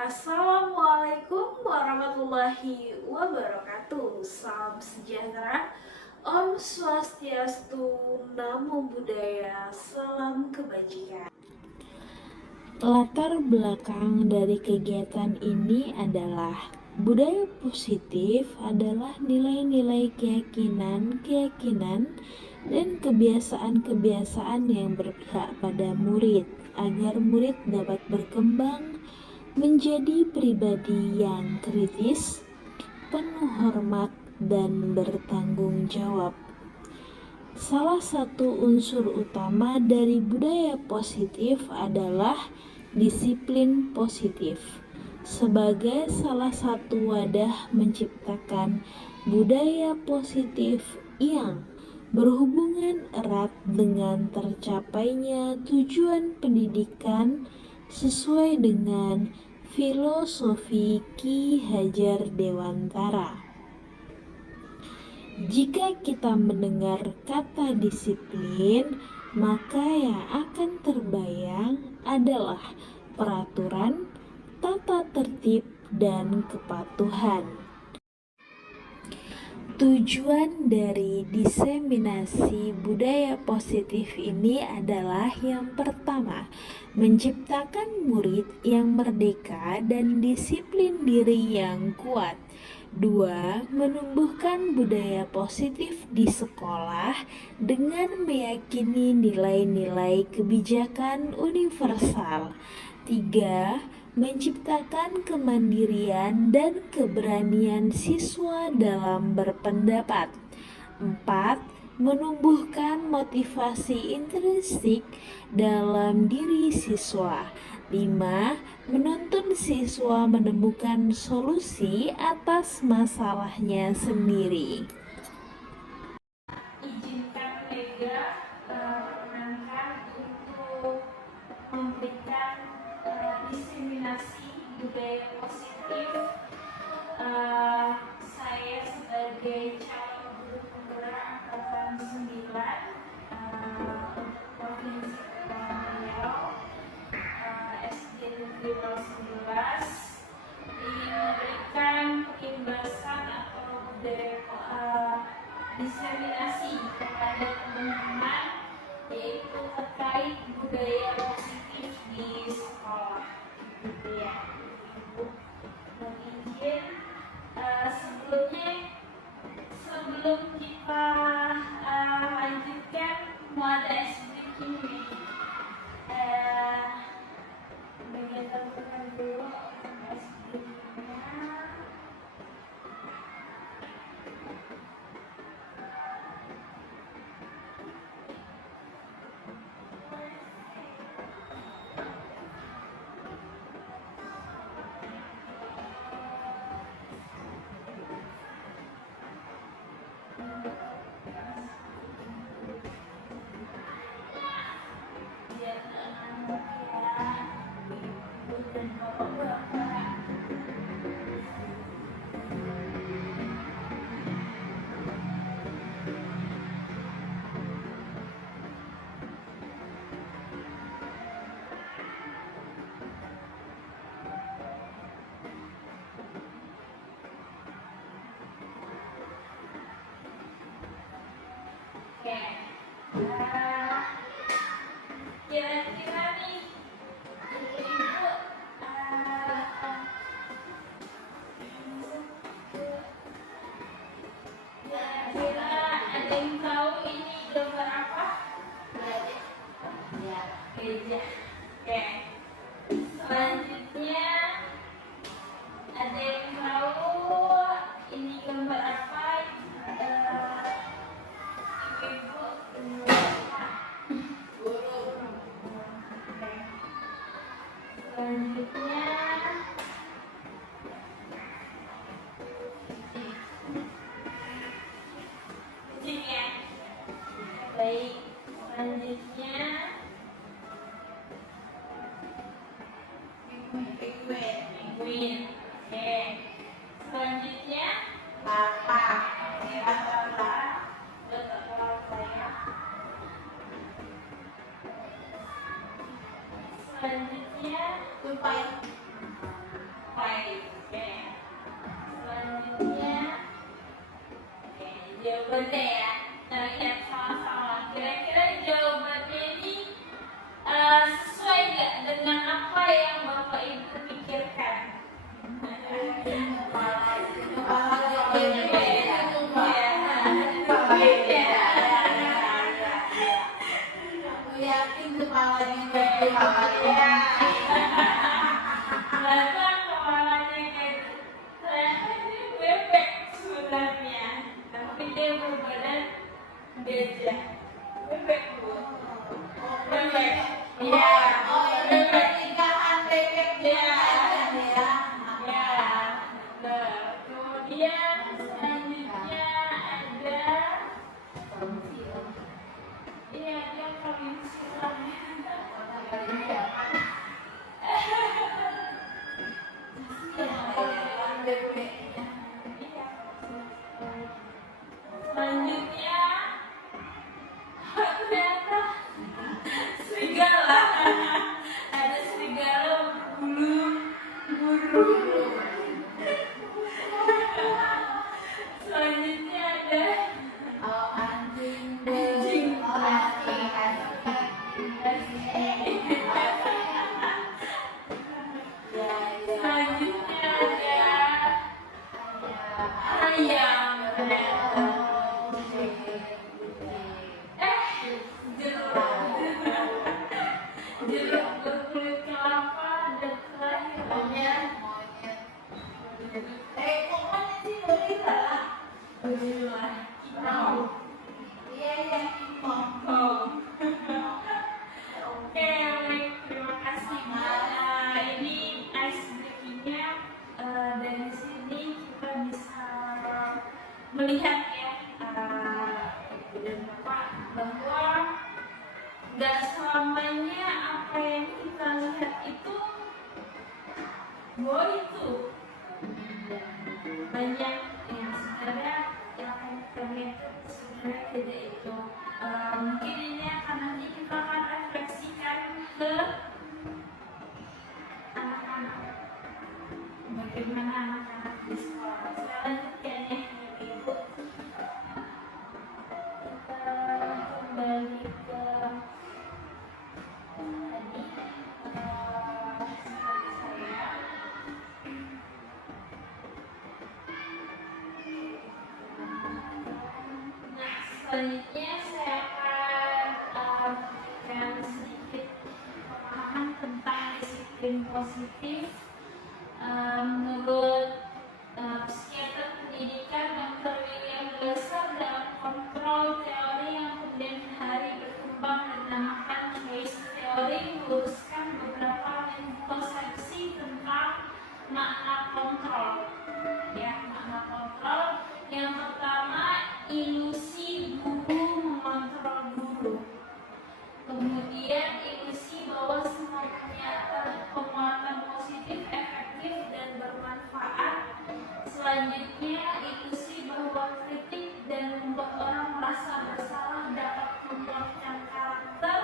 Assalamualaikum warahmatullahi wabarakatuh. Salam sejahtera, Om Swastiastu, Namo Buddhaya, salam kebajikan. Latar belakang dari kegiatan ini adalah budaya positif adalah nilai-nilai keyakinan dan kebiasaan-kebiasaan yang berpihak pada murid agar murid dapat berkembang menjadi pribadi yang kritis, penuh hormat, dan bertanggung jawab. Salah satu unsur utama dari budaya positif adalah disiplin positif. Sebagai salah satu wadah menciptakan budaya positif yang berhubungan erat dengan tercapainya tujuan pendidikan sesuai dengan filosofi Ki Hajar Dewantara. Jika kita mendengar kata disiplin, maka yang akan terbayang adalah peraturan, tata tertib, dan kepatuhan. Tujuan dari diseminasi budaya positif ini adalah yang pertama, menciptakan murid yang merdeka dan disiplin diri yang kuat. Dua, menumbuhkan budaya positif di sekolah dengan meyakini nilai-nilai kebijakan universal. Tiga, menciptakan kemandirian dan keberanian siswa dalam berpendapat. 4. Menumbuhkan motivasi intrinsik dalam diri siswa. 5. Menuntun siswa menemukan solusi atas masalahnya sendiri. Izinkan Mega perkenankan untuk memberikan diseminasi budaya positif. Saya sebagai calon guru penggerak angkatan 9 Provinsi Kepulauan Riau, SD Negeri 11, ingin memberikan perimbasan atau budaya diseminasi kepada teman-teman, yaitu terkait budaya positif di sekolah, gitu ya, Ibu. Dan izin sebelum kita lanjutkan, mau ada speaking nih. Bagian terbuka dulu speakingnya. Kira-kira nih ibu-ibu kira-kira ada yang tahu ini gambar apa? Ya, gereja. Oke. Selanjutnya ada yang tahu ini gambar apa? Ibu-ibu selanjutnya kucing ya. Baik, selanjutnya penguin. Oke. Selanjutnya lapa. Ya, lapa. Selanjutnya tupai. baik. Oke. Selanjutnya, oke, jawabannya ya. Nah, lihat sama-sama. Kira-kira jawabannya ini sesuai nggak dengan apa yang Bapak Ibu pikirkan? Melihat ya, Ibu dan Bapak, bahwa nggak selamanya apa yang kita lihat itu itu banyak yang sebenarnya yang kita lihat sebenarnya tidak itu. Mungkin ini akan nanti kita akan refleksikan ke anak-anak, bagaimana anak-anak di sekolah. Selanjutnya nih, Ibu, kita kembali ke tadi selanjutnya saya akan memberikan sedikit pemahaman tentang disiplin positif. Menurut psikiater pendidikan Dr. William Glasser, dalam kontrol teori yang kemudian hari berkembang dan dinamakan choice theory, meluruskan beberapa miskonsepsi tentang makna kontrol. Ya, makna kontrol. Yang pertama, ilusi guru mengontrol guru. Kemudian ilusi bahwa semua penguatan positif, efektif, dan bermanfaat. Selanjutnya, ilusi bahwa kritik dan membuat orang merasa bersalah dapat menguatkan karakter.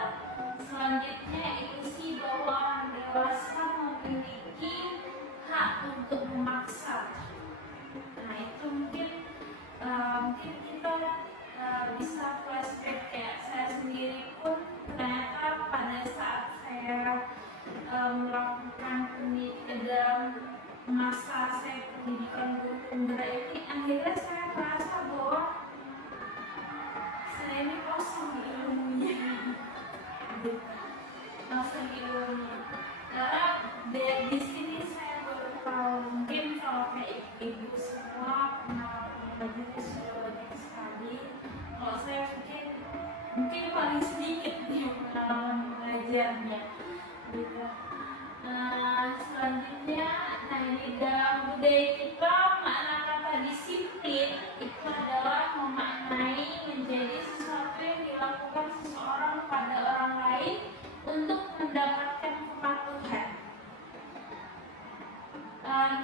Selanjutnya, ilusi bahwa orang dewasa memiliki hak untuk memaksa. Nah, itu mungkin kita bisa flashback ya. Saya sendiri pun ternyata pada saat saya melakukan pendidikan dalam masa saya pendidikan guru penggerak ini, akhirnya saya merasa bahwa saya ini kosong ilmunya, kosong ilmunya. Karena di sini saya baru tahu, mungkin kalau kayak ibu semua pernah belajar sudah banyak sekali. Kalau saya mungkin paling sedikit nih pengalaman mengajarnya. Gitu. Selanjutnya, ini dalam budaya kita, makna kata disiplin itu adalah memaknai menjadi sesuatu yang dilakukan seseorang pada orang lain untuk mendapatkan kepatuhan.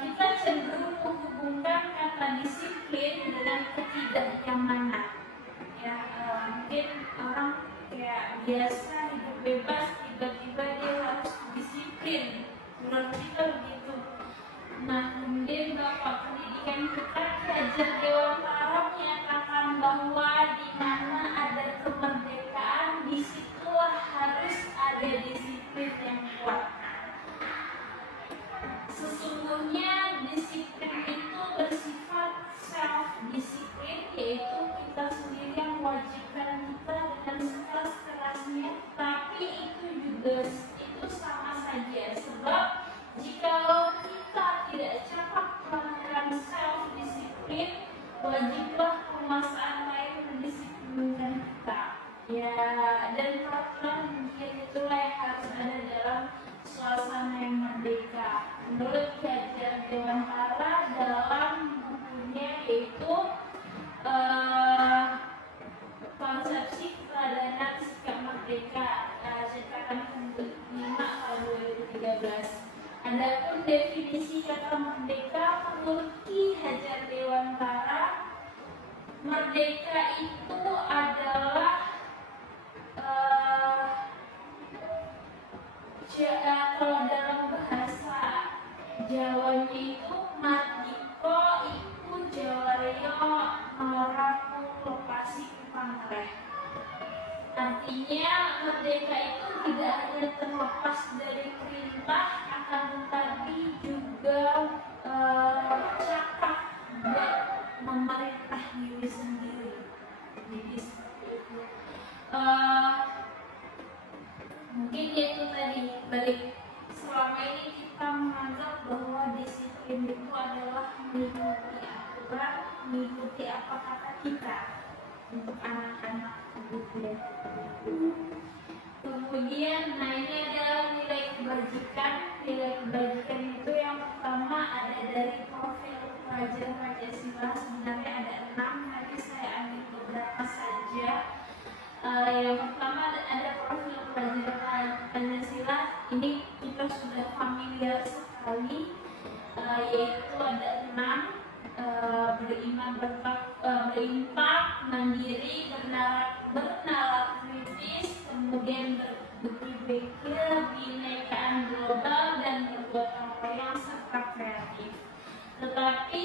Kita cenderung menghubungkan kata disiplin dengan ketidaknyamanan. Ya, mungkin orang kayak biasa hidup bebas, tiba-tiba dia harus disiplin. Menurut kita begitu. pendidikan kita, Ki Hajar Dewantara menyatakan bahwa di mana ada kemerdekaan, disitulah harus ada disiplin yang kuat. Sesungguhnya disiplin itu bersifat self-disiplin, yaitu kita sendiri yang mewajibkan kita dengan sekeras-kerasnya, tapi itu sama saja, sebab jikalau kita tidak cepat melakukan self-disiplin, wajiblah penguasaan lain mendisiplinkan kita. Ya, dan peraturan mungkin itulah yang harus ada dalam suasana yang merdeka. Menurut Ki Hajar Dewantara dalam bukunya yaitu Konsepsi Keteladanan Sikap Merdeka, cetakan ke-5 tahun 2013. Adapun definisi kata merdeka menurut Ki Hajar Dewantara, merdeka itu adalah kalau dalam bahasa Jawanya itu mardika iku jawarya ngaraku lokasi pangreh. Artinya merdeka itu tidak hanya terlepas dari perintah, akan tetapi juga cakap dan memerintah diri sendiri. Jadi seperti itu. Mungkin itu tadi balik, selama ini kita menganggap bahwa disiplin itu adalah mengikuti aturan, mengikuti apa kata kita untuk anak-anak gitu ya. Kemudian, nah ini adalah nilai kebajikan. Nilai kebajikan itu yang pertama ada dari profil pelajar Pancasila. Sebenarnya ada 6, tapi saya ambil beberapa saja. Yang pertama ada profil pelajar Pancasila. Ini kita sudah familiar sekali, yaitu ada 6. Beriman, berimpak, mandiri, bernalar kritis, kemudian berpikir, binekaan global, dan bergotong royong serta kreatif. Tetapi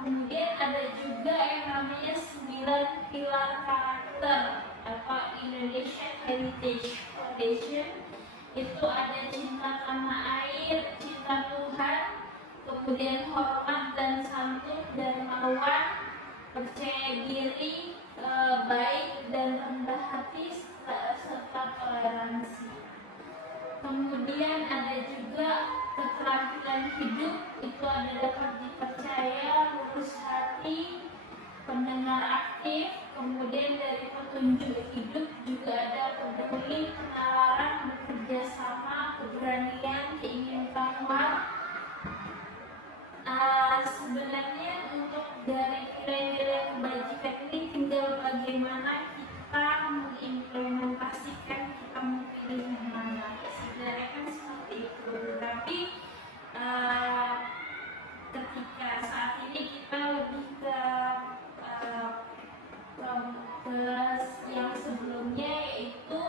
kemudian ada juga yang namanya 9 pilar karakter atau Indonesian Heritage Foundation. Itu ada cinta tanah air, cinta Tuhan, kemudian hormat dan santun, dermawan, percaya diri, baik dan rendah hati, serta toleransi. Kemudian ada juga keterampilan hidup, itu ada dapat dipercaya, lurus hati, pendengar aktif. Kemudian dari petunjuk hidup juga ada peduli, penalaran, bekerja sama, keberanian, keingintahuan. Sebenarnya untuk dari nilai-nilai kebajikan ini tinggal bagaimana kita mengimplementasikan, kita memilih yang mana. Sebenarnya kan seperti itu. Tapi ketika saat ini kita lebih ke yang sebelumnya, yaitu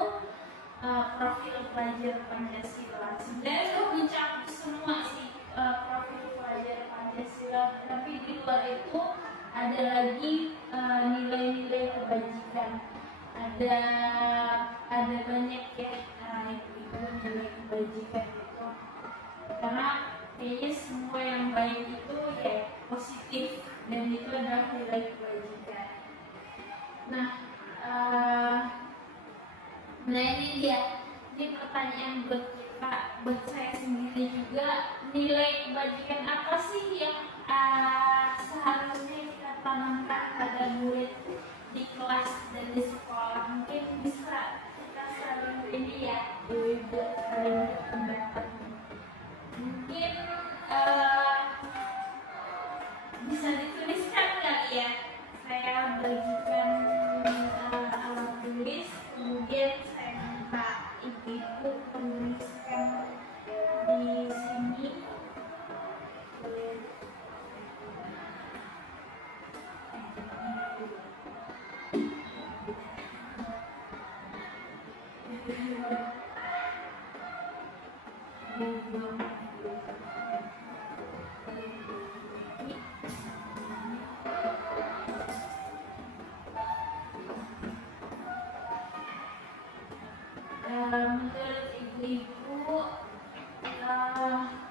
profil pelajar Pancasila. Sebenarnya itu mencakup semua sih profil pelajar Pancasila, tapi di luar itu ada lagi nilai-nilai kebajikan. Ada banyak ya itu nilai kebajikan itu, karena kayaknya semua yang baik itu ya positif, dan itu adalah nilai kebajikan. Nah ini dia, ini pertanyaan buat kita, buat saya sendiri juga. Nilai kebajikan apa sih yang seharusnya kita tanamkan pada murid di kelas dan di sekolah? Mungkin bisa kita saling ini ya, ibu saling berpendapat. Mungkin bisa dituliskan kali ya, saya bagikan alat tulis, kemudian saya minta ibu-ibu menuliskan di sini. Menurut ibu-ibu,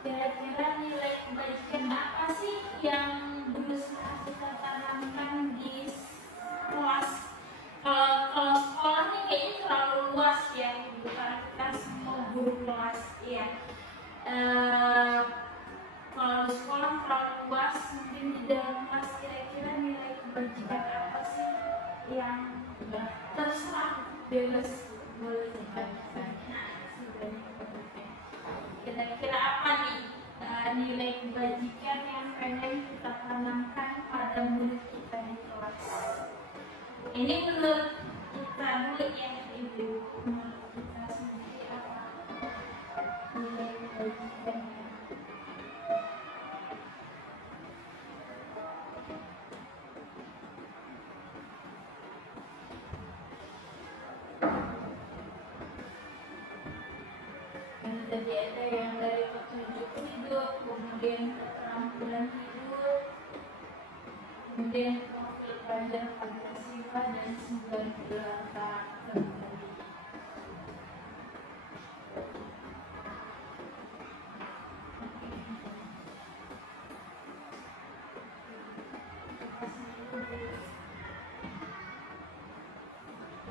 kira-kira nilai kebajikan apa sih yang berusaha kita tanamkan di kelas? Kalau sekolah nih kayaknya terlalu luas ya, bukan kita semua guru kelas ya. Kalau di sekolah terlalu luas, mungkin di dalam kelas kira-kira nilai kebajikan apa sih yang terserah, bebas boleh dibagikan. Kira-kira apa nih nilai kebajikan yang pengen kita tanamkan pada murid kita di kelas? Ini menurut kita dulu ya ibu, menurut kita sendiri apa nilai kebajikannya? Tadi ada yang dari petunjuk hidup, kemudian keterampilan hidup, kemudian profil pelajar Pancasila dan 9 pilar karakter tadi.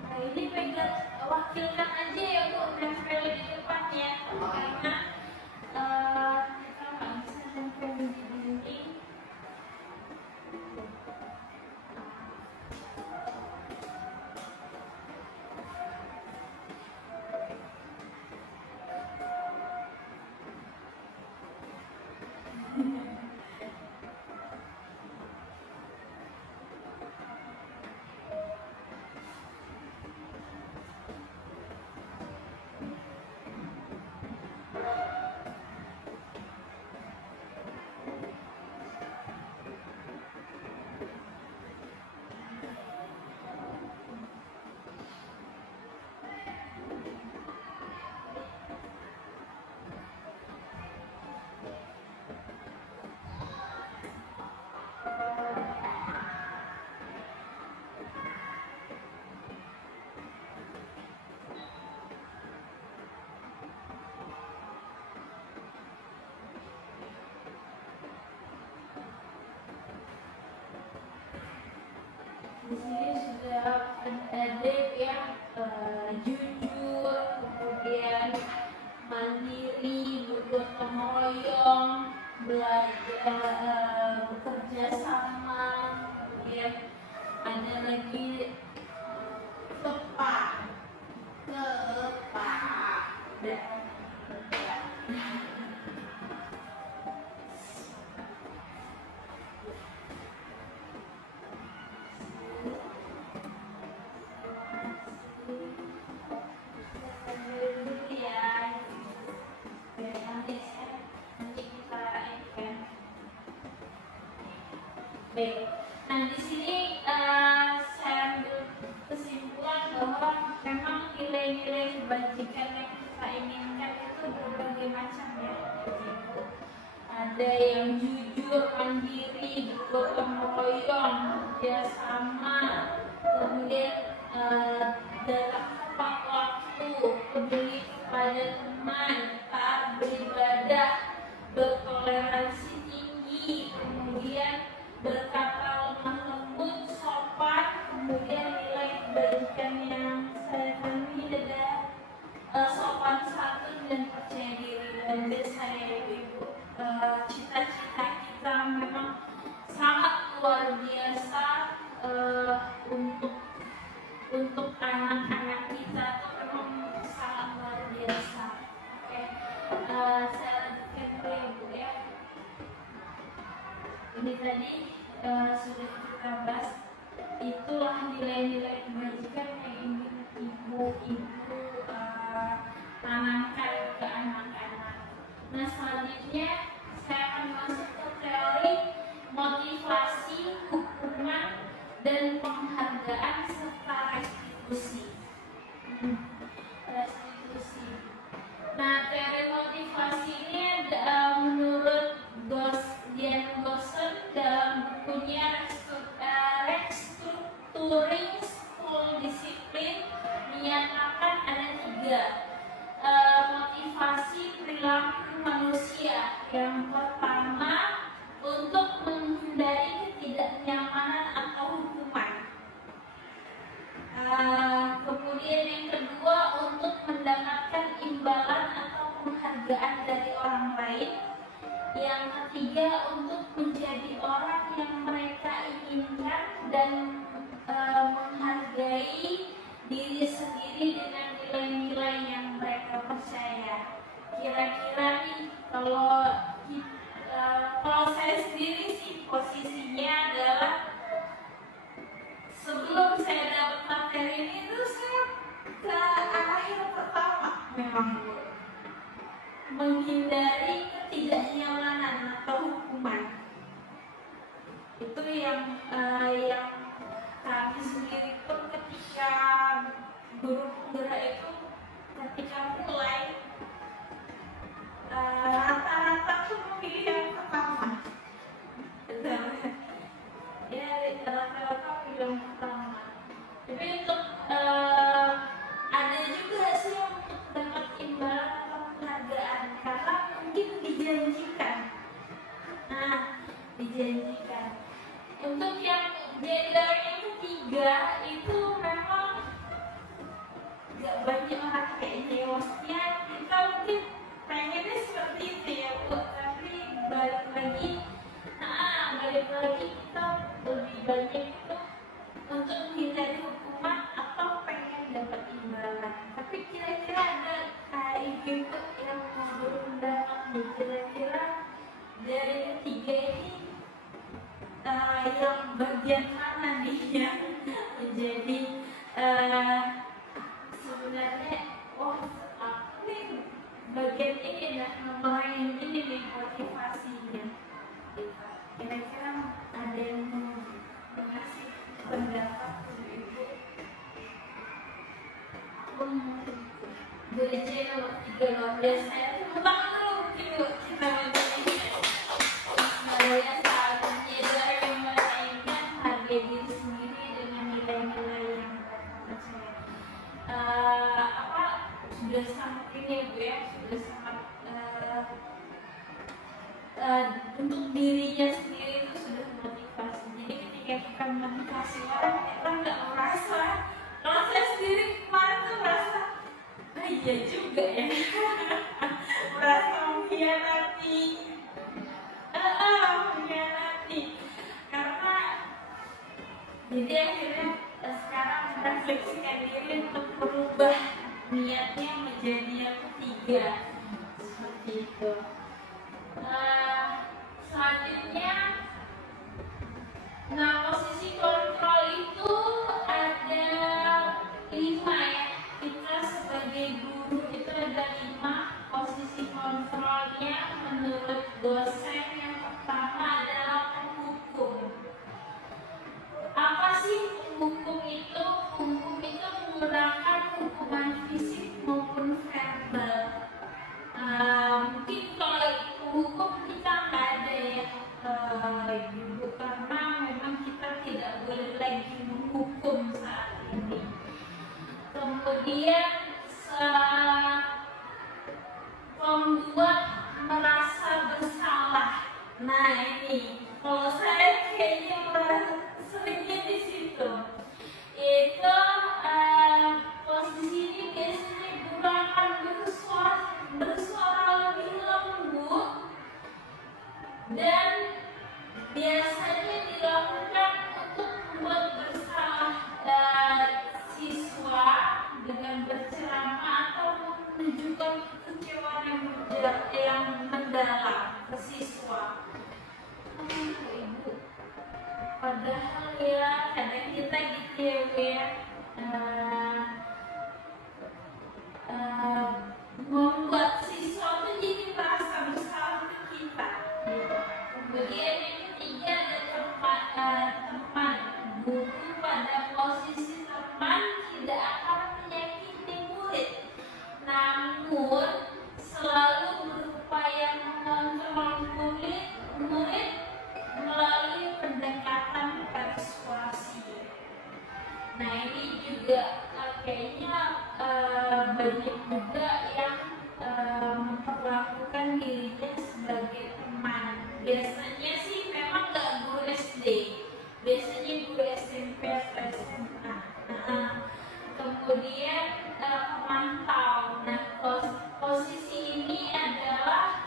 Nah, ini pegang wakilkan aja ya Bu, nempel di depannya karena kita nggak bisa nempel di dinding. Di sini sudah ada yang jujur, kemudian mandiri, bergotong royong, belajar bekerja sama, kemudian ada lagi tepat, Baik, nah di sini saya ambil kesimpulan bahwa memang nilai-nilai kebajikan yang kita inginkan itu berbagai macam ya. Ada yang jujur, mandiri, bergotong royong, kerjasama, kemudian dalam tepat waktu, peduli kepada teman, taat beribadah, bertoleransi tinggi, kemudian berkata lemah lembut, sopan, kemudian nilai kebajikan yang saya temui ada sopan santun dan percaya diri. Dan saya ibu, cita-cita kita memang sangat luar biasa untuk anak-anak kita itu memang sangat luar biasa. Oke, saya lanjutkan dulu ya Bu ya. Ini tadi sudah kita bahas, itulah nilai-nilai kebajikan yang ingin ibu-ibu tanamkan ke anak-anak. Nah selanjutnya saya akan masuk ke teori motivasi, hukuman, dan penghargaan serta restitusi. Nah teori motivasi ini menurut Yang pertama, untuk menghindari ketidaknyamanan atau hukuman. Kemudian yang kedua, untuk mendapatkan imbalan atau penghargaan dari orang lain. Yang ketiga, untuk menjadi orang yang mereka inginkan dan menghargai diri sendiri dengan nilai-nilai yang mereka percaya. Kira-kira nih, kalau saya sendiri sih posisinya adalah sebelum saya dapat materi ini tuh saya ke arah yang pertama, memang menghindari ketidaknyamanan atau hukuman. Itu yang kami sendiri pun ketika guru penggerak itu ketika mulai rata-rata tuh memilih yang pertama. Ya, rata-rata memilih yang pertama. Tapi untuk ada juga sih yang dapat imbalan atau penghargaan karena mungkin dijanjikan. Nah, dijanjikan. Untuk yang gender yang ketiga itu memang gak banyak orang kayaknya, maksudnya kita mungkin pengennya seperti itu ya Bu, tapi balik lagi kita lebih banyak itu untuk menghindari hukuman atau pengen dapat imbalan. Tapi kira-kira ada ibu yang mau berundangan nih, kira-kira dari ketiga ini yang bagian mana nih yang menjadi sebenarnya ini bagian ini nomor yang ini nih motivasinya. Kira-kira ada yang mau mengasih pendapat ibu? Aku gereja nomor 3 luar biasa ya. Tepuk tangan dulu kita saya saat menjadi yang melainkan harga diri sendiri dengan nilai-nilai yang percaya. Sudah sangat ini Bu ya, sudah sangat untuk dirinya sendiri itu sudah motivasi. Jadi ketika kita motivasi orang, kita nggak merasa. Kalau saya sendiri kemarin tuh merasa, iya juga ya, merasa mengkhianati. Karena jadi akhirnya sekarang merefleksikan diri untuk berubah niatnya menjadi yang ketiga seperti itu. Selanjutnya, posisi kontrol itu ada 5 ya. Kita sebagai guru itu ada 5 posisi kontrolnya menurut dosen. Yang pertama adalah penghukum. Apa sih penghukum itu? Penghukum itu menggunakan hukuman fisik maupun verbal. Mungkin kalau penghukum kita nggak ada ya, Ibu, karena memang kita tidak boleh lagi menghukum saat ini. Kemudian membuat merasa bersalah. Nah ini, kalau saya kayaknya seringnya di situ. Itu posisi ini biasanya digunakan bersuara lebih lembut dan biasanya dilakukan untuk membuat bersalah siswa dengan berceramah atau menunjukkan kekecewaan yang mendalam ke siswa. Ibu, padahal ya kadang kita gitu ya Bu ya, membuat siswa itu jadi merasa bersalah ke kita. Kemudian yang ketiga ada teman. Guru pada posisi teman tidak akan menyakiti murid, namun selalu berupaya mengontrol murid melalui pendekatan persuasi. Nah ini juga kayaknya banyak juga yang memperlakukan dirinya sebagai biasanya sih memang nggak guru SD, biasanya guru SMP atau SMA. Kemudian pemantau. Nah, posisi ini adalah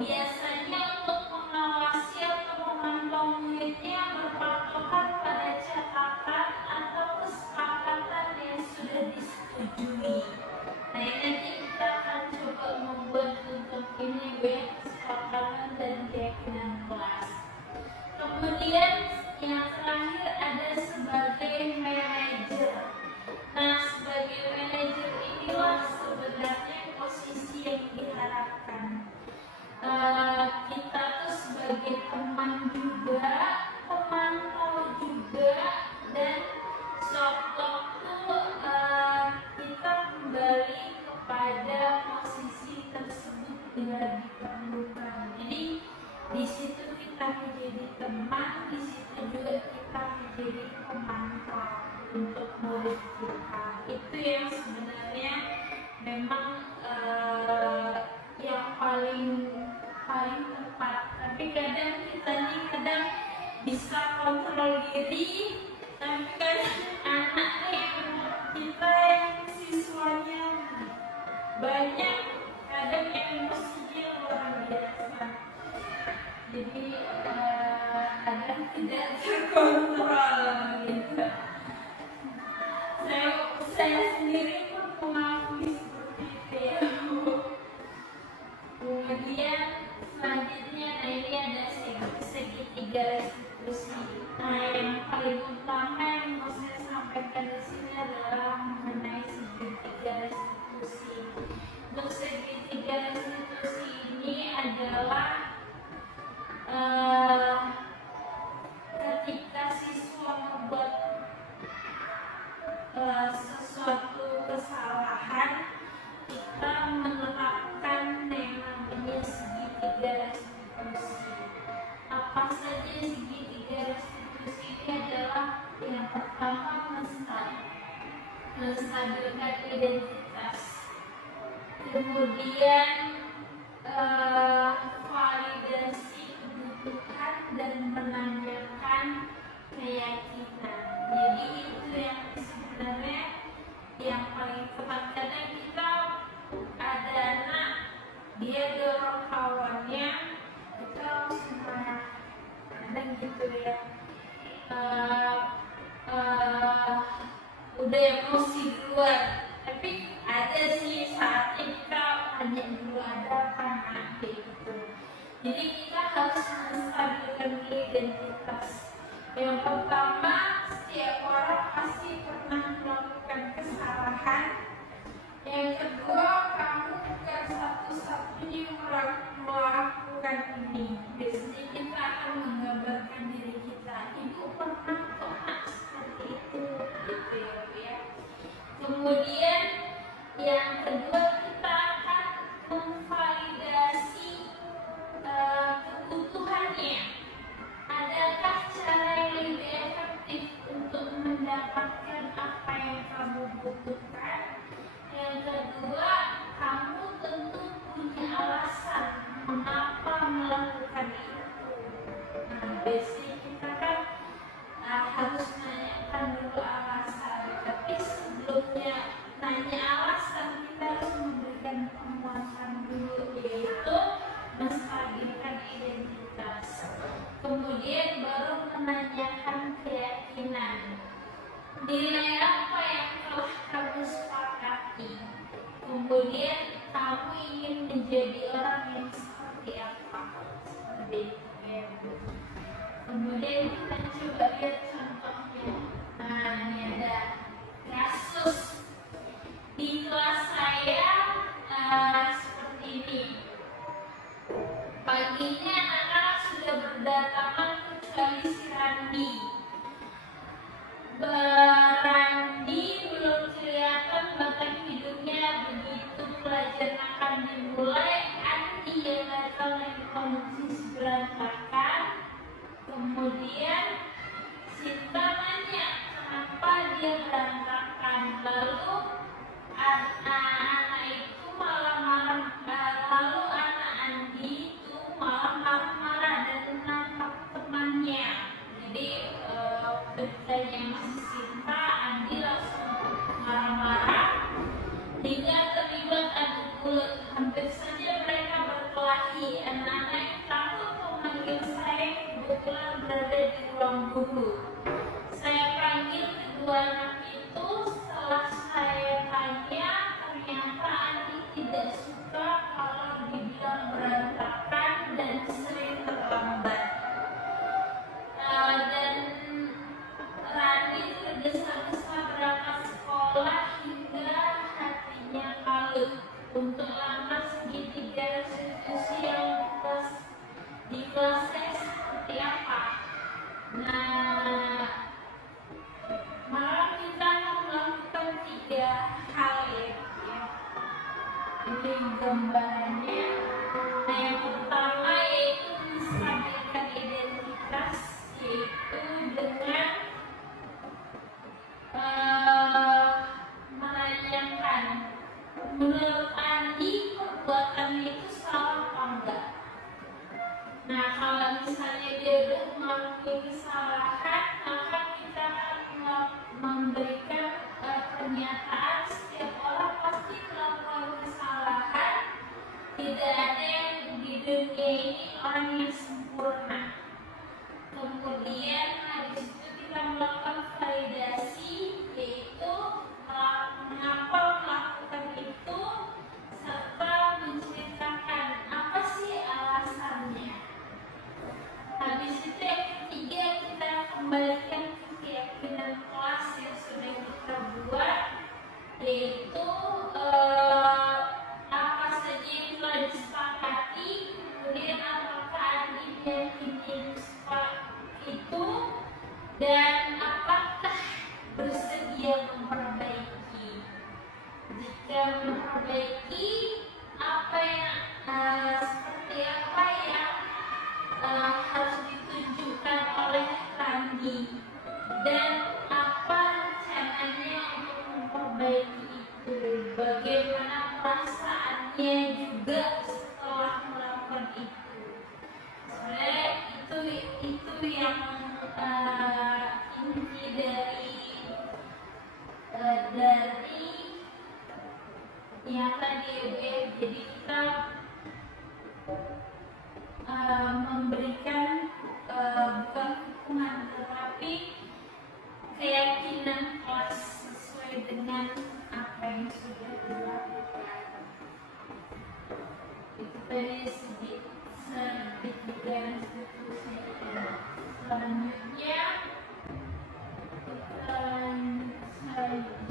biasanya untuk mengawasi atau memantau muridnya berpatokan pada catatan atau kesepakatan yang sudah disetujui. Nah, ini nanti kita akan coba membuat untuk ini kesepakatan dan keyakinan kelas. Kemudian yang terakhir ada sebagai manajer. Nah, sebagai manajer inilah sebenarnya posisi yang diharapkan. Kita tuh sebagai teman juga, pemantau juga, dan sewaktu kita kembali kepada posisi tersebut bila diperlukan. Jadi di situ kita menjadi teman, di situ juga kita menjadi pemantau untuk murid kita. Itu yang sebenarnya memang yang paling tepat. Tapi kadang kita nih bisa kontrol diri, tapi kadang anak yang kita yang siswanya banyak, kadang emosinya luar biasa. Jadi kadang tidak terkontrol gitu. Saya sendiri pun mengakui seperti itu ya. Kemudian selanjutnya, nah ini ada segitiga restitusi. Nah, yang paling utama yang mau saya sampaikan di sini adalah mengenai segitiga restitusi. Untuk segitiga restitusi ini adalah ketika siswa membuat sesuatu kesalahan, kita menerapkan yang namanya segitiga restitusi. Apa saja segitiga restitusi ini adalah yang pertama menstabilkan identitas, kemudian validasi kebutuhan dan menanyakan keyakinan. Jadi itu yang sebenarnya yang paling tepat. Kadang kita ada anak dia dorong kawannya, kita langsung marah, kadang gitu ya. Udah emosi duluan, tapi ada sih saatnya kita tanya dulu ada apa gitu. Jadi kita harus menstabilkan identitas. Yang pertama, setiap orang pasti pernah melakukan kesalahan. Yang kedua, kamu bukan satu-satunya yang melakukan ini. Biasanya kita akan menggambarkan diri kita, ibu pernah kok seperti itu, gitu ya. Kemudian yang kedua, kita akan memvalidasi kebutuhannya. Adakah cara yang lebih efektif untuk mendapatkan apa yang kamu butuhkan? Yang kedua, kamu tentu punya alasan mengapa melakukan itu. Nah, biasanya kita kan harus menanyakan dulu alasan. Tapi sebelumnya nanya alasan, kita harus memberikan penguatan dulu, yaitu menstabilkan identitas. Kemudian baru menanyakan keyakinan. Nilai apa yang telah kamu sepakati? Kemudian kamu ingin menjadi orang yang seperti apa? Seperti itu ya. Kemudian kita coba lihat contohnya. Nah, ini ada kasus di kelas saya seperti ini. Paginya anak-anak sudah berdatangan kecuali si Randi. Randi belum kelihatan batang hidungnya. Begitu pelajaran akan dimulai, Andi yang datang yang kondisi berantakan. Kemudian Sinta nanya kenapa dia berantakan. Lalu anak itu malah marah. Lalu anak Andi itu malah marah-marah dan Nah, kalau misalnya dia udah melakukan kesalahan, maka kita akan memberikan pernyataan setiap orang pasti melakukan kesalahan. Tidak ada yang di dunia ini orang yang sempurna. Kemudian habis itu kita melakukan validasi, yaitu mengapa melakukan itu serta menceritakan apa sih alasannya. Habis itu yang ketiga, kita kembalikan ke keyakinan kelas yang sudah kita buat, yaitu apa saja yang telah disepakati, kemudian apakah Andi meyakini itu, dan apakah bersedia memperbaiki. Jika memperbaiki, apa yang seperti apa yang harus ditunjukkan oleh Randi, dan apa rencananya untuk memperbaiki itu, bagaimana perasaannya juga setelah melakukan itu. Sebenarnya itu yang inti dari yang tadi. Jadi kita memberikan bukan hukuman tetapi keyakinan kelas sesuai dengan apa yang sudah dilakukan. Itu tadi sedikit dan seterusnya. Selanjutnya kita saja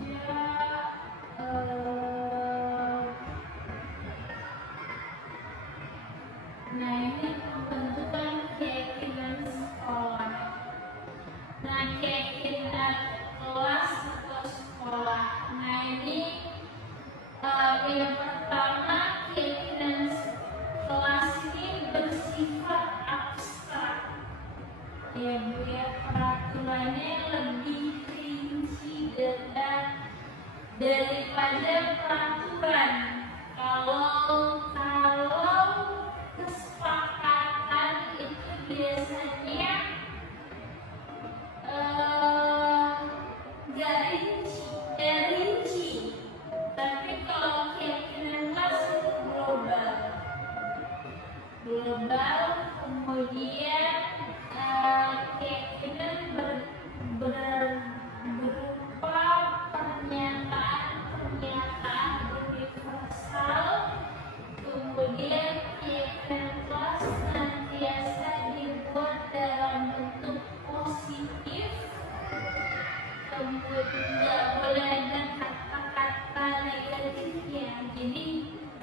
nah ini pembentukan keyakinan sekolah. Nah, keyakinan kelas atau sekolah. Nah, ini yang pertama, keyakinan kelas ini bersifat abstrak. Ya, Bu, ya, peraturannya lebih rinci daripada peraturan. Kalau kesepakatan itu biasanya gak rinci, tapi kalau keyakinan kelas itu global, kemudian keyakinan berupa pernyataan universal. Kemudian keyakinan kelas senantiasa dibuat dalam bentuk positif, kemudian tidak boleh ada kata-kata negatifnya. Jadi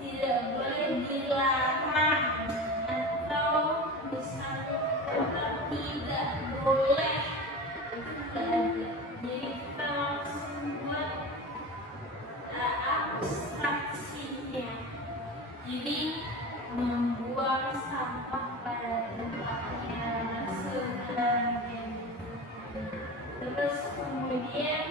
tidak boleh dilarang atau misalnya kata tidak boleh, itu tidak ada. Jadi kita langsung buat abstraksinya. Jadi membuang sampah pada tempatnya sebenarnya. Terus kemudian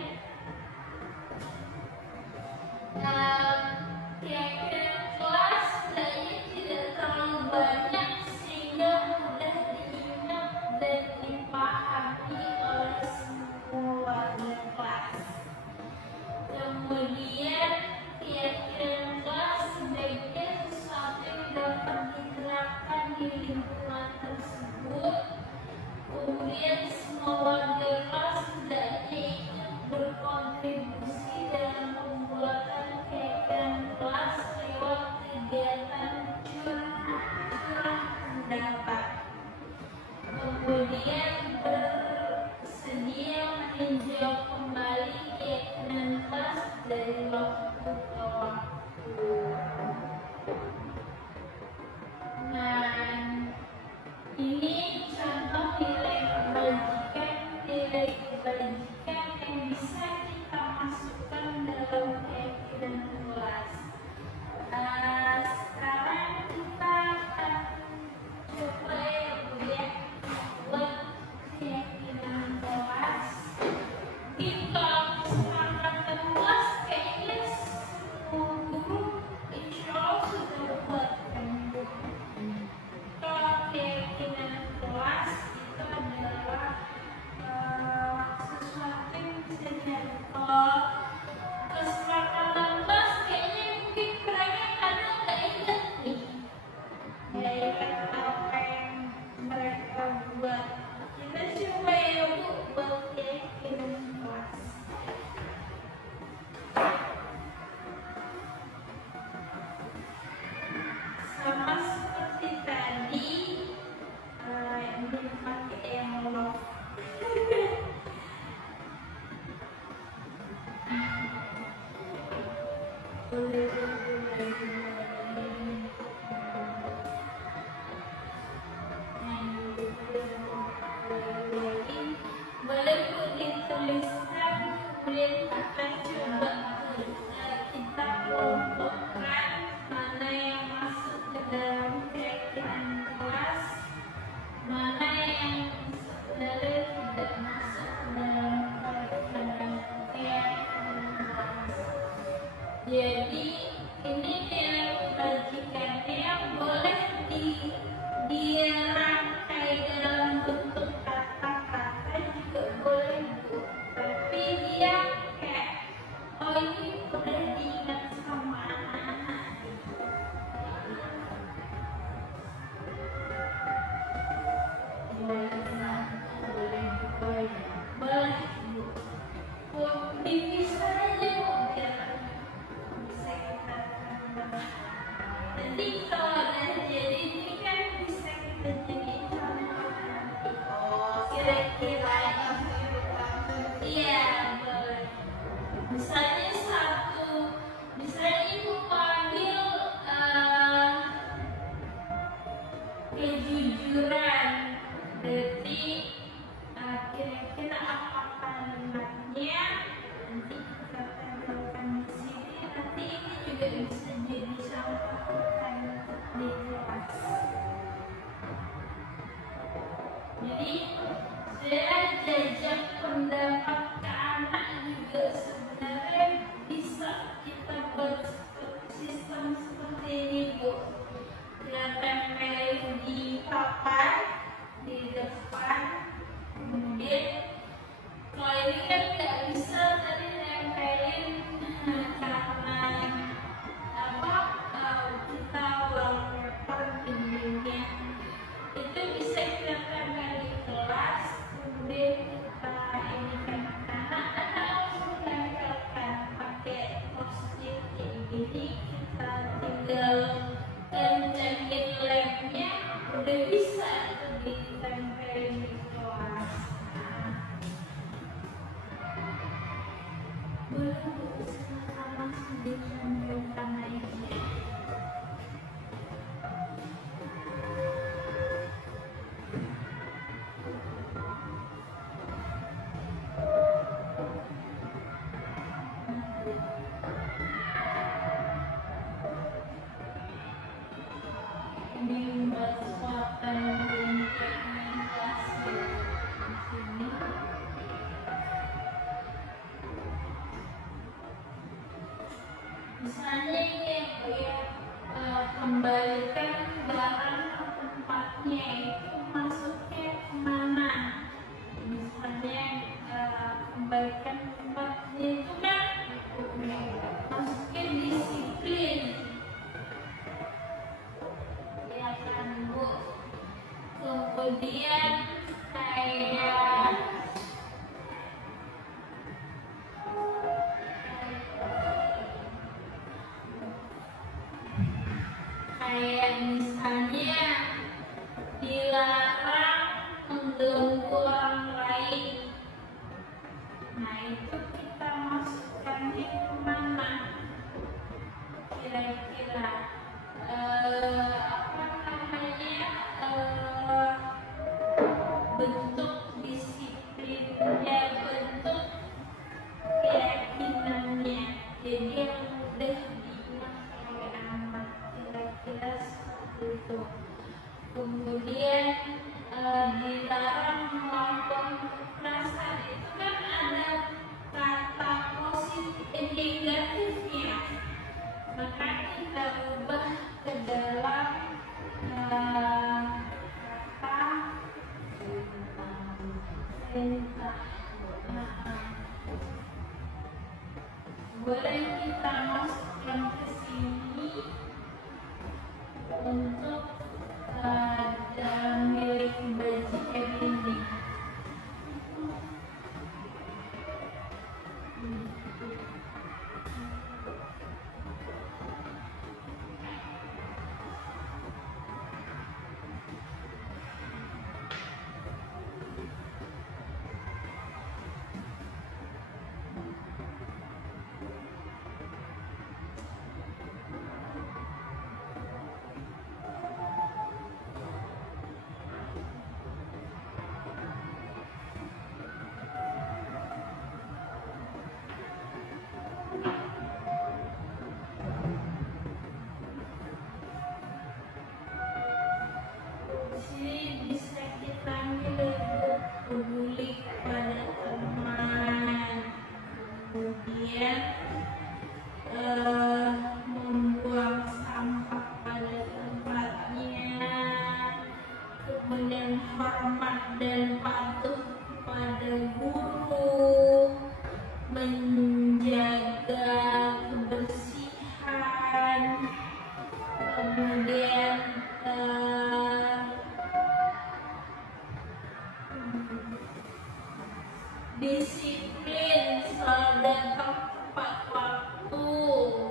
keyakinan kelas sebenarnya tidak terlalu banyak sehingga mudah diingat dan dipahami oleh semua warga kelas. Kemudian keyakinan kelas sebaiknya sesuatu yang dapat diterapkan di lingkungan tersebut. Kemudian semua warga kelas hendaknya ikut berkontribusi dalam pembuatan keyakinan kelas lewat kegiatan curah pendapat. Kemudian bersedia meninjau kembali keyakinan kelas dari waktu ke waktu. Nah, ini contoh nilai kebajikan yang bisa kita masukkan dalam keyakinan kelas. Sekarang kita akan coba ya, Bu, ya, buat kira-kira iya boleh. Misalnya misalnya ibu panggil kejujuran, berarti kira-kira apa kalimatnya? Nanti kita tempelkan di sini. Nanti ini juga bisa jadi contoh kalimat di kelas. Jadi saya jajak pendapat ke anak juga sebenarnya bisa kita buat sistem seperti ini, Bu. Kita tempelin di papan di depan, kemudian kalau ini kan nggak bisa tadi tempelin karena apa kita wallpaper dindingnya, itu bisa kita tempel di kelas, kemudian kita ini kan anak-anak langsung tempelkan pakai post-it kayak gini, kita tinggal kencengin lemnya, udah bisa tuh ditempelin di kelas. Boleh Bu, sama ditempelkan aja. Ini buat suatan bentuknya kelas di sini. Misalnya ini ya, kembalikan barang ke tempatnya, itu masuknya kemana? Misalnya kembalikan tempatnya itu kan masuknya disiplin, ya kan Bu. Kemudian kayak misalnya dilarang mengganggu orang lain. Nah itu kita masukkannya kemana? Kira-kira apa namanya bentuk disiplinnya, bentuk keyakinannya, jadi yang mudah diingat oleh anak, kira-kira seperti itu. Kemudian dilarang melakukan kekerasan, itu kan ada kata positif dan negatifnya, maka kita ubah ke dalam kata perintah. Boleh kita masukkan ke sini untuk milik baju ini. Sini bisa kita milih peduli pada teman, kemudian membuang sampah pada tempatnya, kemudian hormat dan patuh pada guru, menjaga kebersihan, kemudian disiplin, selalu datang tepat waktu,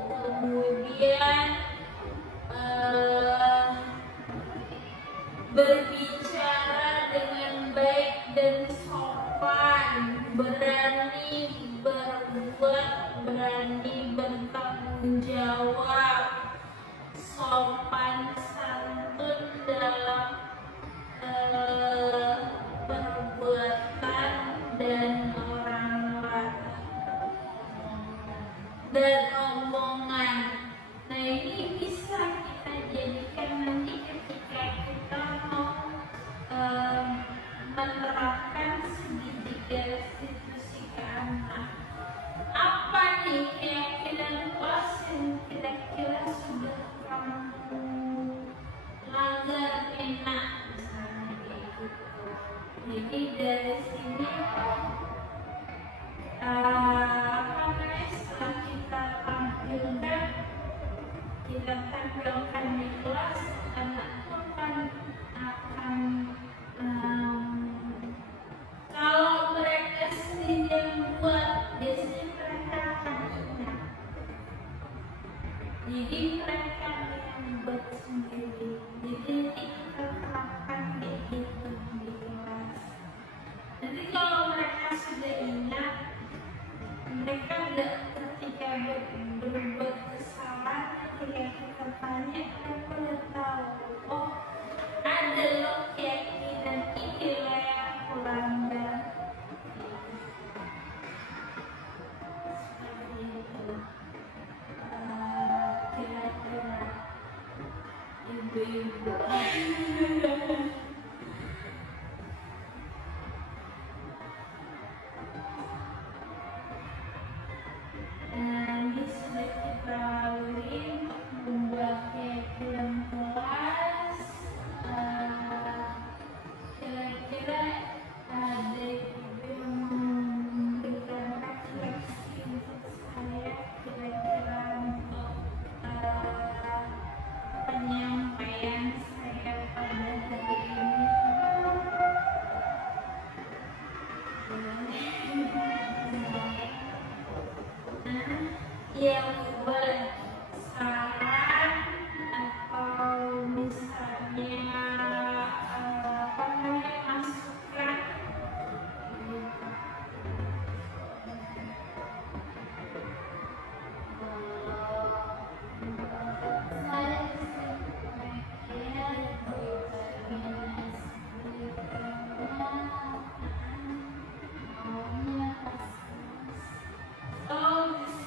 kemudian berbicara dengan baik dan sopan, berani berbuat, berani bertanggung jawab, sopan santun dalam perbuatan dan orang dan omongan. Nah, ini bisa kita jadikan nanti ketika kita mau menerapkan segitiga restitusi ke anak. Apa nih keyakinan kelas yang kira-kira sudah kamu langgar enak, misalnya kayak gitu. Jadi dari sini setelah kita tampilkan di kelas, anak itu akan kalau mereka sendiri yang buat, biasanya mereka akan ingat. Jadi mereka yang buat sendiri. Jadi kita terapkan kayak gitu di kelas. Nanti kalau mereka sudah ingat, mereka ketika berbuat kesalahan, ketika kita tanya, mereka udah tahu, oh ada loh keyakinan ini lah yang aku langgar. Seperti itu. Kira-kira ibu-ibu ini sudah kita lalui membuat keyakinan kelas. Kira-kira ada ibu yang memberikan refleksi untuk saya, kira-kira untuk penyampaian saya pada hari ini. Yang boleh saran atau misalnya masukan.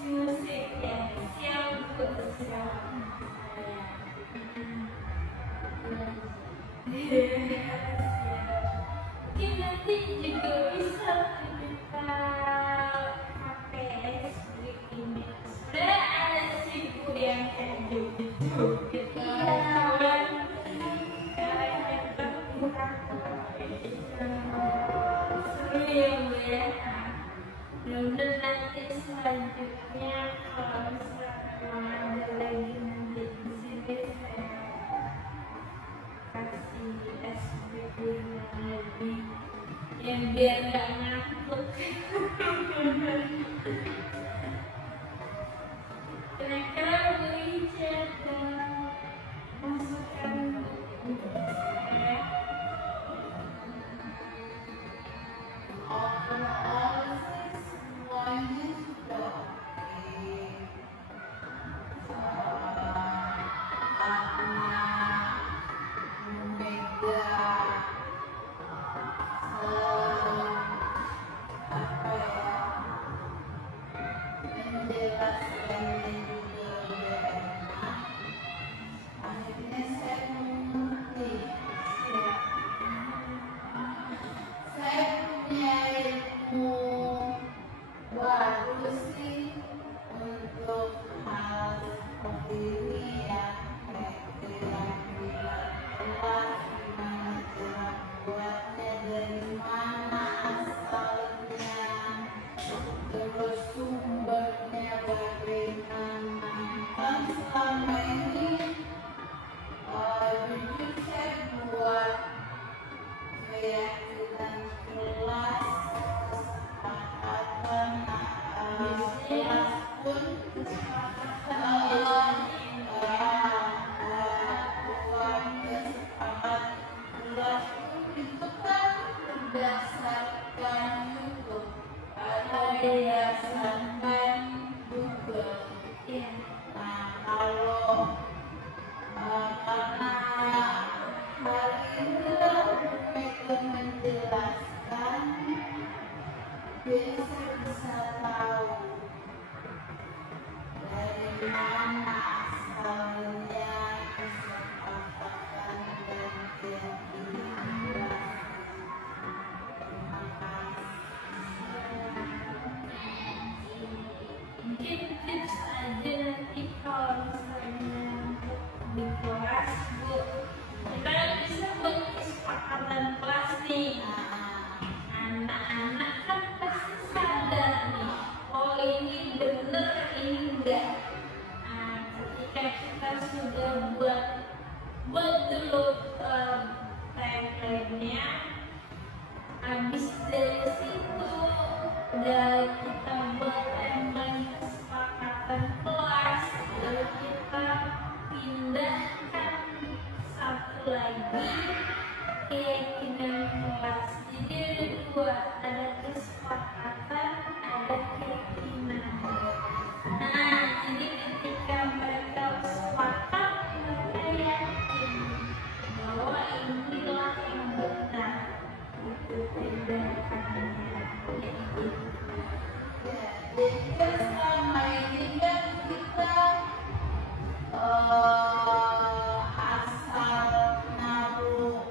Musik ya, siap bersiap. Mungkin nanti juga bisa kita pakai skrip ini. Sebenarnya ada sih Bu yang kayak gitu. Seru ya Bu ya. Mudah-mudahan nanti selanjutnya kalau misalnya ada lagi nanti di sini saya kasih SPP lagi yang biar nggak ngantuk. Kira-kira beri dan masukan saya. Overall sih semuanya sudah oke. Karena memegang apa ya, marilah mereka menjelaskan biar saya bisa tahu dari mana asalnya kesepakatan dan keyakinan. Terima kasih. Mungkin tips aja nanti kalau misalnya di kelas Bu, kita bisa buat kesepakatan kelas nih. Anak-anak kan pasti sadar nih, oh ini bener, ini enggak. Nah, ketika kita sudah buat dulu timeline-nya, habis dari situ udah kita buat timeline kesepakatan kelas, lalu kita pindahkan satu lagi keyakinan kelas. Jadi ada dua, ada kesepakatan, ada keyakinan. Nah, jadi ketika mereka sepakat, mereka yakin bahwa inilah yang benar. Itu tindakannya. Jadi Jadi kan selama ini kan kita asal naruh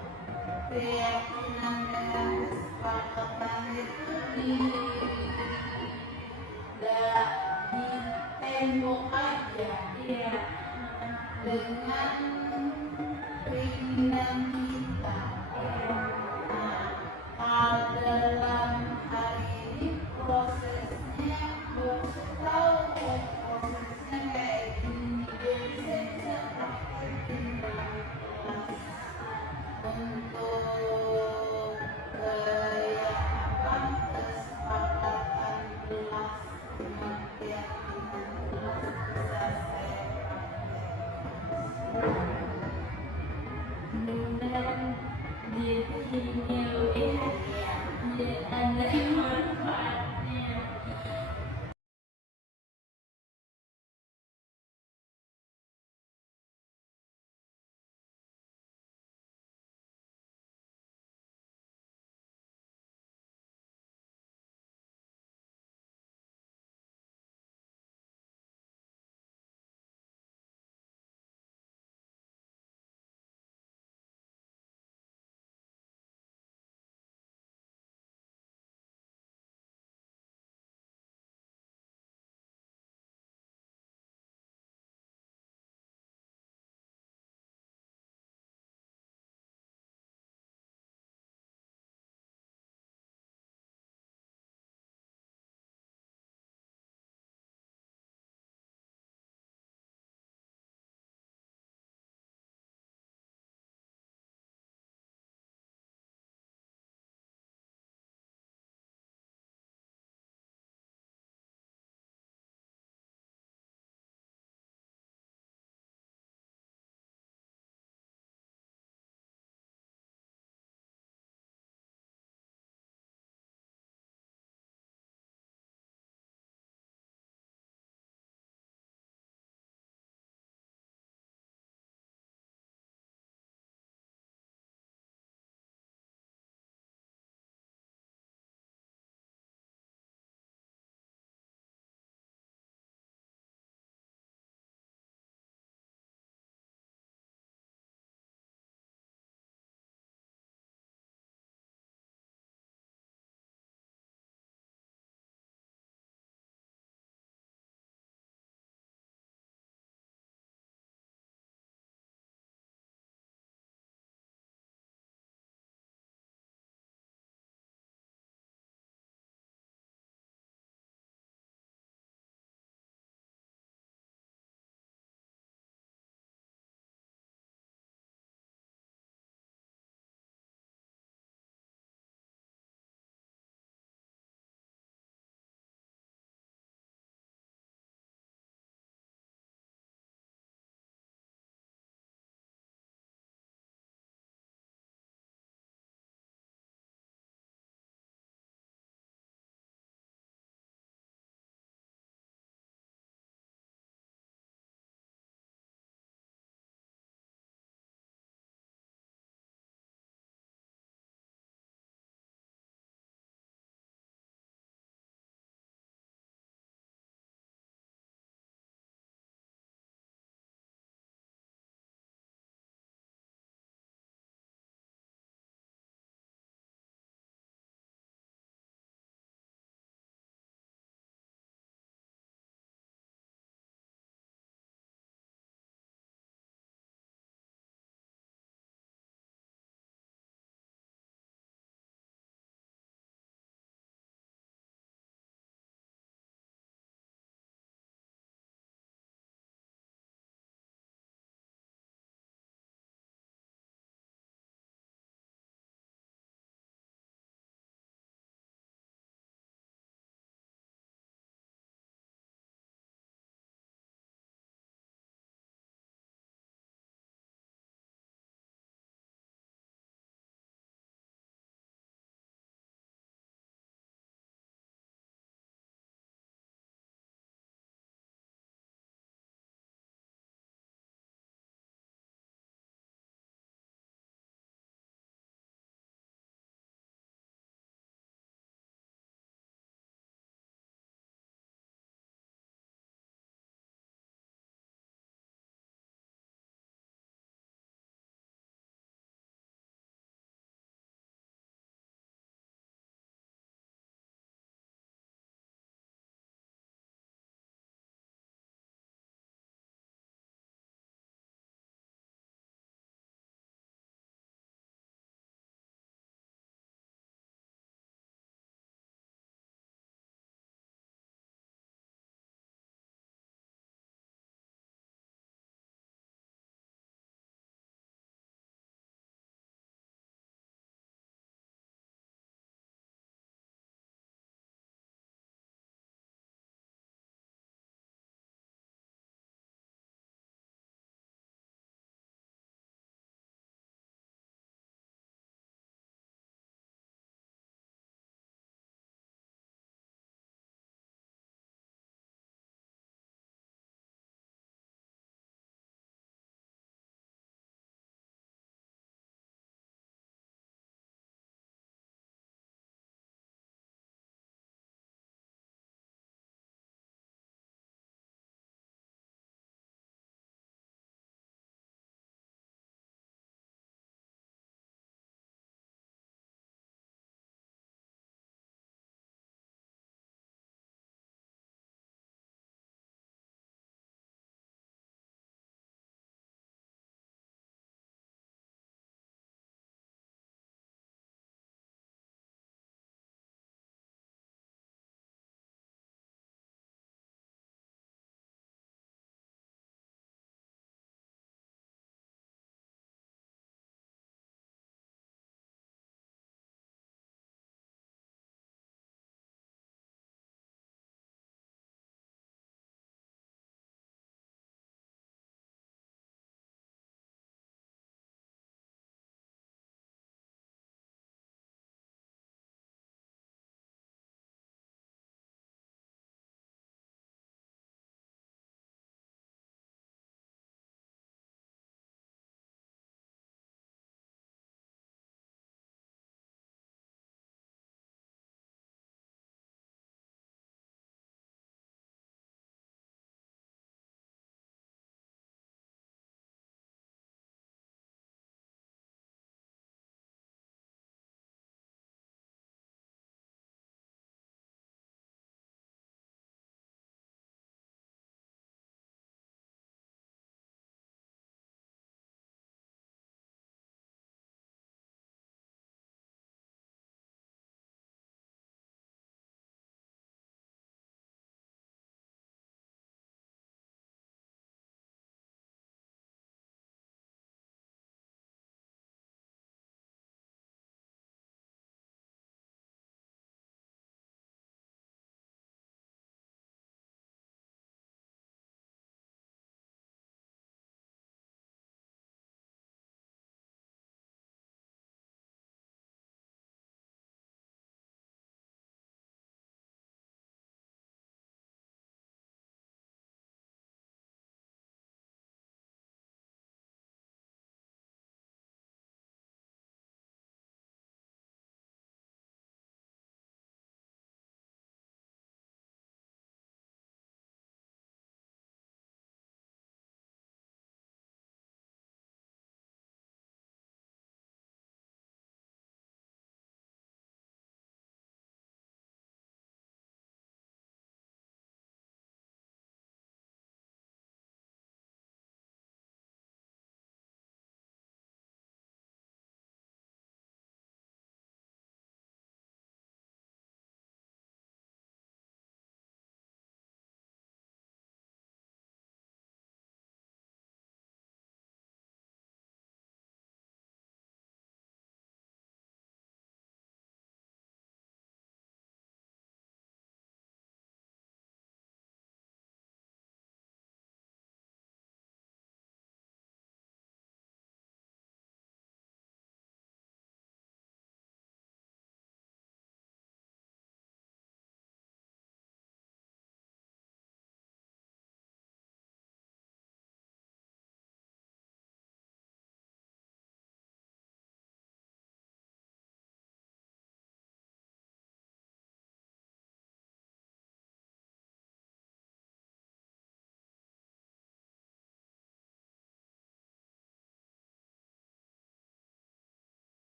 keyakinan dengan kesepakatan itu di tembok aja iya, dengan keinginan kita. Nah, dalam hari ini prosesnya tahu prosesnya kayak gini, jadi saya bisa praktekin dalam kelas untuk